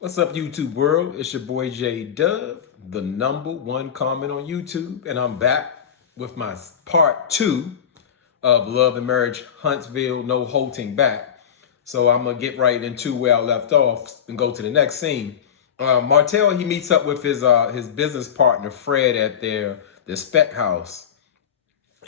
What's up, YouTube world? It's your boy J Dub, the #1 comment on YouTube, and I'm back with my part 2 of Love and Marriage Huntsville No Holting back. So I'm gonna get right into where I left off and go to the next scene. Martell, he meets up with his business partner Fred at their spec house,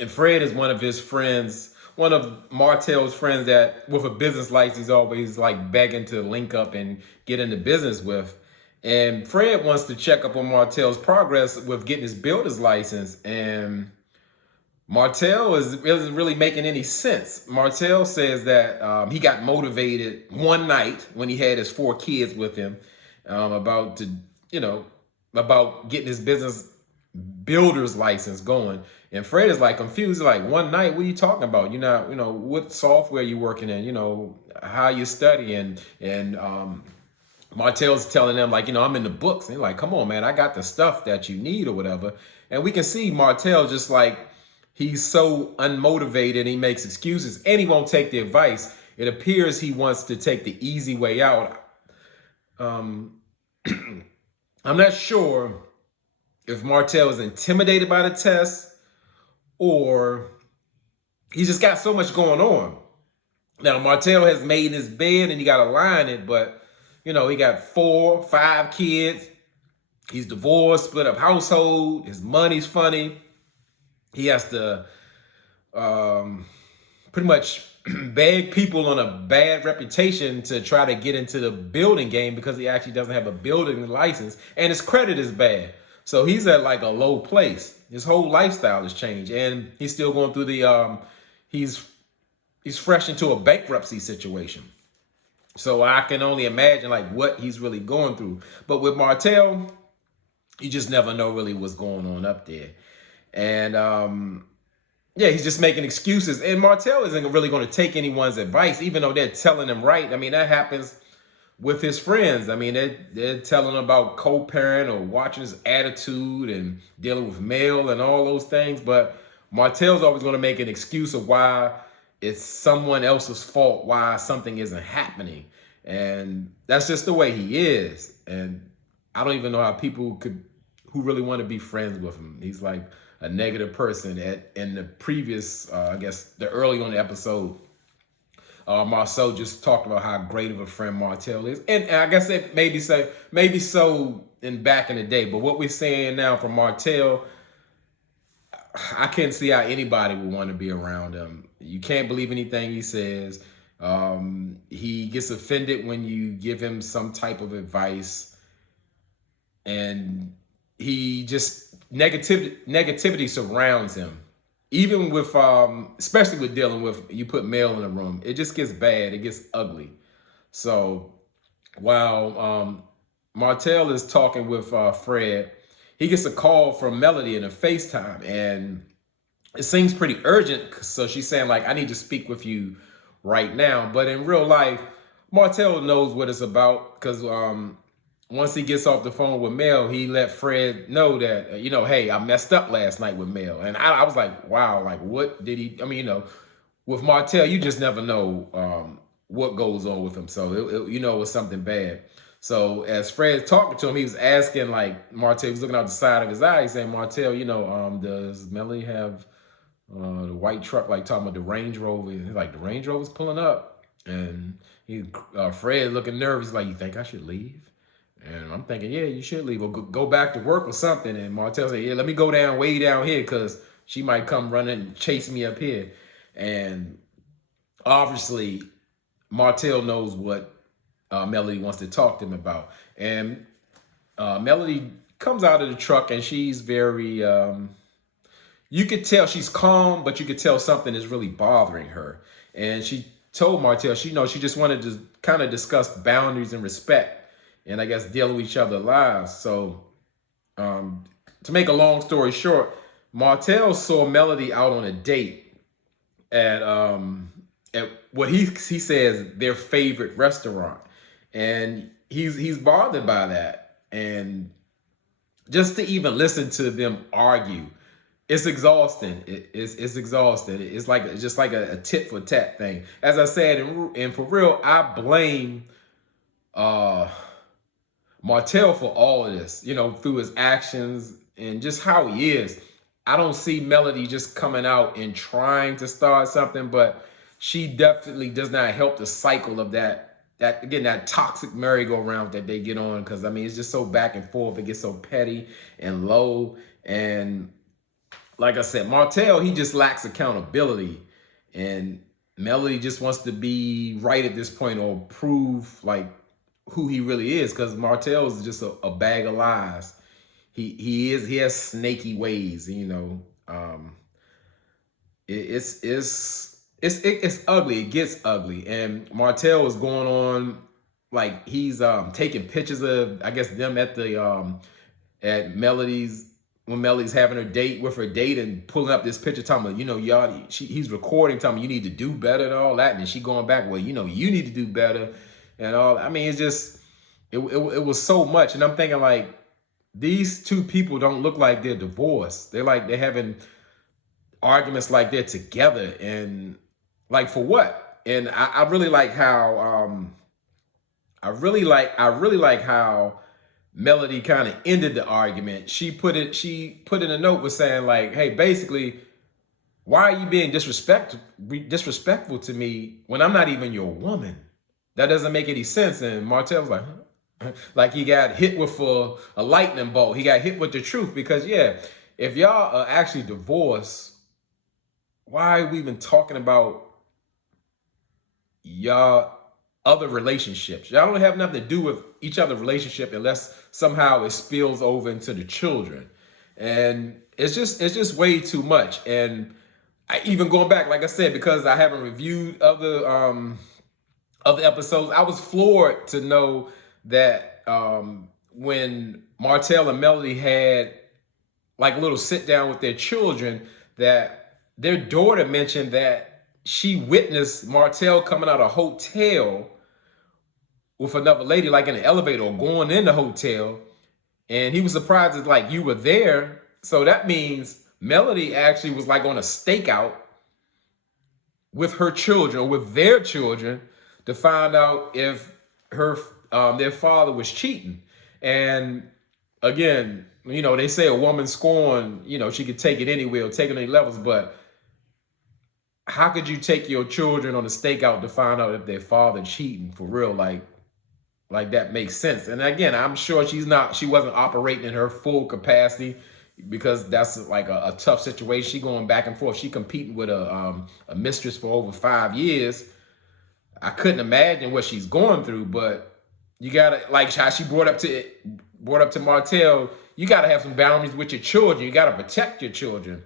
and Fred is one of his friends, one of Martell's friends that with a business license he's always like begging to link up and get into business with. And Fred wants to check up on Martell's progress with getting his builder's license. And Martell isn't really making any sense. Martell says that he got motivated one night when he had his 4 kids with him about about getting his business builder's license going. And Fred is like confused, like, one night, what are you talking about? You're not, what software you working in, how you studying. And Martell's telling them, like, I'm in the books. And they're like, come on, man, I got the stuff that you need or whatever. And we can see Martell just like, he's so unmotivated, he makes excuses and he won't take the advice. It appears he wants to take the easy way out. I'm not sure if Martell is intimidated by the test or he's just got so much going on. Now, Martell has made his bed and he got to line it, but, he got 4, 5 kids. He's divorced, split up household. His money's funny. He has to pretty much beg people on a bad reputation to try to get into the building game because he actually doesn't have a building license, and his credit is bad. So he's at like a low place. His whole lifestyle has changed, and he's still going through the he's fresh into a bankruptcy situation. So I can only imagine like what he's really going through. But with Martell, you just never know really what's going on up there. And yeah, he's just making excuses. And Martell isn't really going to take anyone's advice, even though they're telling him right. I mean, that happens with his friends. I mean, they're telling him about co-parent or watching his attitude and dealing with mail and all those things. But Martell's always going to make an excuse of why it's someone else's fault, why something isn't happening. And that's just the way he is. And I don't even know how people who really want to be friends with him. He's like a negative person. In the previous, I guess, the early on the episode, Marceau just talked about how great of a friend Martell is. And I guess it maybe so in back in the day. But what we're saying now from Martell, I can't see how anybody would want to be around him. You can't believe anything he says. He gets offended when you give him some type of advice. And he just negativity surrounds him. Even with, especially with dealing with, you put mail in a room, it just gets bad, it gets ugly. So while Martell is talking with Fred, he gets a call from Melody in a FaceTime, and it seems pretty urgent. So she's saying like, I need to speak with you right now. But in real life, Martell knows what it's about because once he gets off the phone with Mel, he let Fred know that, hey, I messed up last night with Mel. And I was like, wow, like what did he, I mean, with Martell, you just never know what goes on with him. So, it was something bad. So as Fred's talking to him, he was asking, like, Martell was looking out the side of his eye, saying, Martell, does Melody have the white truck, like talking about the Range Rover? And he's like, the Range Rover's pulling up. And Fred looking nervous, like, you think I should leave? And I'm thinking, yeah, you should leave or go back to work or something. And Martell said, yeah, let me go way down here because she might come running and chase me up here. And obviously, Martell knows what Melody wants to talk to him about. And Melody comes out of the truck and she's very, you could tell she's calm, but you could tell something is really bothering her. And she told Martell, she just wanted to kind of discuss boundaries and respect. And I guess dealing with each other's lives. So to make a long story short, Martell saw Melody out on a date at what he says their favorite restaurant. And he's bothered by that. And just to even listen to them argue, it's exhausting. It's exhausting. It's just like a tit for tat thing. As I said, and for real, I blame Martell for all of this, through his actions and just how he is. I don't see Melody just coming out and trying to start something, but she definitely does not help the cycle of that toxic merry-go-round that they get on. Because I mean, it's just so back and forth. It gets so petty and low. And like I said, Martell, he just lacks accountability, and Melody just wants to be right at this point or prove like who he really is. Because Martell is just a bag of lies. He has snaky ways. It's ugly. It gets ugly. And Martell is going on like he's taking pictures of, I guess, them at the at Melody's, when Melody's having her date with her date, and pulling up this picture talking about, he's recording, telling me you need to do better and all that. And then she going back, well, you need to do better and all. I mean, it's just it was so much. And I'm thinking like, these two people don't look like they're divorced. They're having arguments like they're together, and like for what? And I really like how I really like how Melody kind of ended the argument. She put in a note with saying like, hey, basically, why are you being disrespectful to me when I'm not even your woman? That doesn't make any sense. And Martell's like, huh? Like he got hit with a lightning bolt. He got hit with the truth. Because yeah, if y'all are actually divorced, why are we even talking about y'all other relationships? Y'all don't have nothing to do with each other relationship unless somehow it spills over into the children. And it's just way too much. And I even going back, like I said, because I haven't reviewed other episodes, I was floored to know that when Martell and Melody had like a little sit down with their children, that their daughter mentioned that she witnessed Martell coming out of a hotel with another lady, like in an elevator or going in the hotel. And he was surprised that like you were there. So that means Melody actually was like on a stakeout with her children, or with their children, to find out if their father was cheating. And again, they say a woman scorned, she could take it anywhere or take it any levels, but how could you take your children on a stakeout to find out if their father cheating for real? Like that makes sense. And again, I'm sure she wasn't operating in her full capacity, because that's like a tough situation. She going back and forth. She competing with a mistress for over 5 years. I couldn't imagine what she's going through, but you gotta, like how she brought up to Martell, you gotta have some boundaries with your children. You gotta protect your children.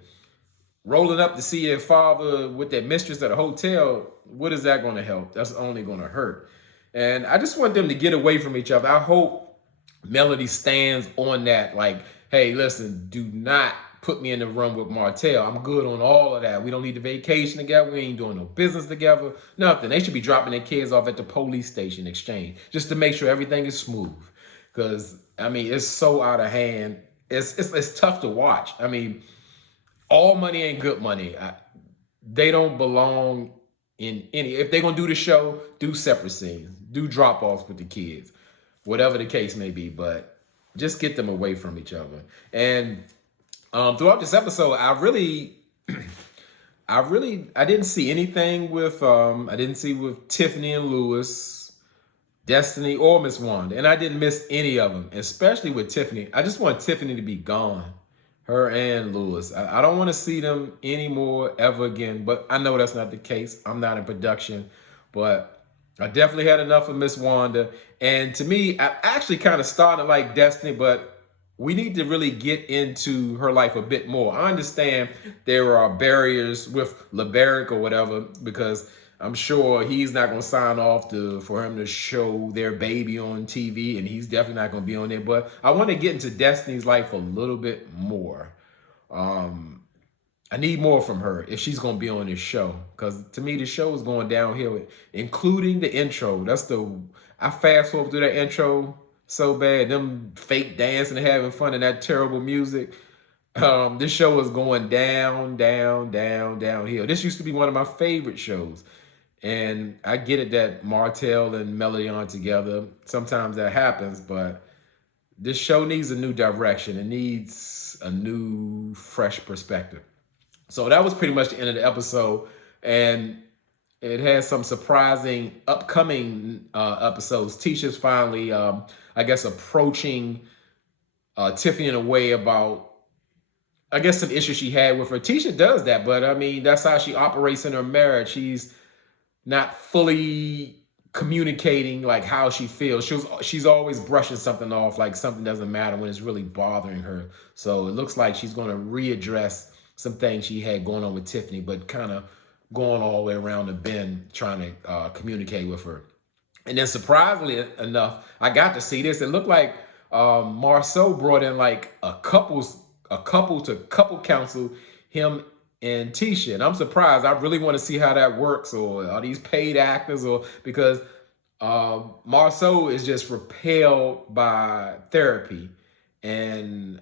Rolling up to see their father with their mistress at a hotel, what is that gonna help? That's only gonna hurt. And I just want them to get away from each other. I hope Melody stands on that. Like, hey, listen, do not put me in the room with Martell. I'm good on all of that. We don't need to vacation together. We ain't doing no business together. Nothing. They should be dropping their kids off at the police station exchange just to make sure everything is smooth. Because, I mean, it's so out of hand. It's tough to watch. I mean, all money ain't good money. They don't belong in any. If they're going to do the show, do separate scenes. Do drop-offs with the kids. Whatever the case may be. But just get them away from each other. And throughout this episode, I didn't see anything with Tiffany and Lewis, Destiny, or Miss Wanda, and I didn't miss any of them, especially with Tiffany. I just want Tiffany to be gone, her and Lewis. I don't want to see them anymore ever again. But I know that's not the case. I'm not in production, but I definitely had enough of Miss Wanda. And to me, I actually kind of started like Destiny, but we need to really get into her life a bit more. I understand there are barriers with LeBeric or whatever, because I'm sure he's not going to sign off for him to show their baby on TV, and he's definitely not going to be on there. But I want to get into Destiny's life a little bit more. I need more from her if she's going to be on this show, because to me, the show is going downhill, including the intro. I fast forward through that intro so bad, them fake dancing and having fun and that terrible music. This show is going downhill. This used to be one of my favorite shows. And I get it that Martell and Melody aren't together. Sometimes that happens, but this show needs a new direction. It needs a new, fresh perspective. So that was pretty much the end of the episode. And it has some surprising upcoming episodes. Tisha's finally, I guess, approaching Tiffany in a way about, I guess, some issues she had with her. Tisha does that, but I mean, that's how she operates in her marriage. She's not fully communicating like how she feels. She's always brushing something off like something doesn't matter when it's really bothering her. So it looks like she's going to readdress some things she had going on with Tiffany, but kind of going all the way around the bend trying to communicate with her. And then surprisingly enough, I got to see this. It looked like Marceau brought in like a couple to couple counsel, him and Tisha. And I'm surprised. I really want to see how that works, or are these paid actors, or because Marceau is just repelled by therapy. And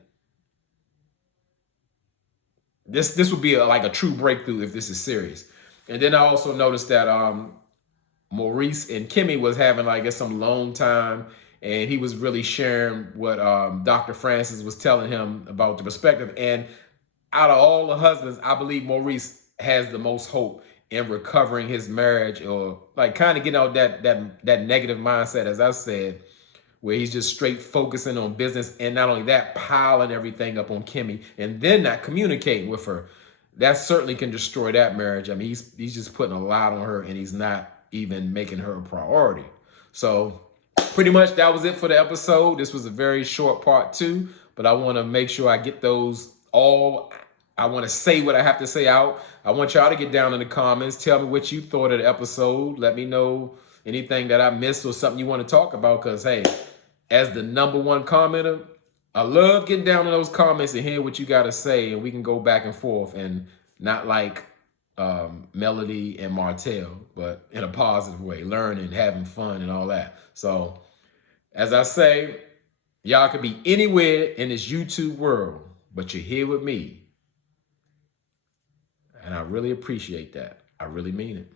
this would be like a true breakthrough if this is serious. And then I also noticed that Maurice and Kimmy was having, I guess, some alone time, and he was really sharing what Dr. Francis was telling him about the perspective. And out of all the husbands, I believe Maurice has the most hope in recovering his marriage, or like kind of getting out that negative mindset, as I said, where he's just straight focusing on business, and not only that, piling everything up on Kimmy and then not communicating with her. That certainly can destroy that marriage. I mean, he's just putting a lot on her, and he's not even making her a priority. So pretty much that was it for the episode. This was a very short part 2, but I want to make sure I get those all. I want to say what I have to say out. I want y'all to get down in the comments. Tell me what you thought of the episode. Let me know anything that I missed or something you want to talk about, because, hey, as the #1 commenter, I love getting down in those comments and hear what you got to say, and we can go back and forth, and not like Melody and Martell, but in a positive way, learning, having fun, and all that. So, as I say, y'all could be anywhere in this YouTube world, but you're here with me. And I really appreciate that. I really mean it.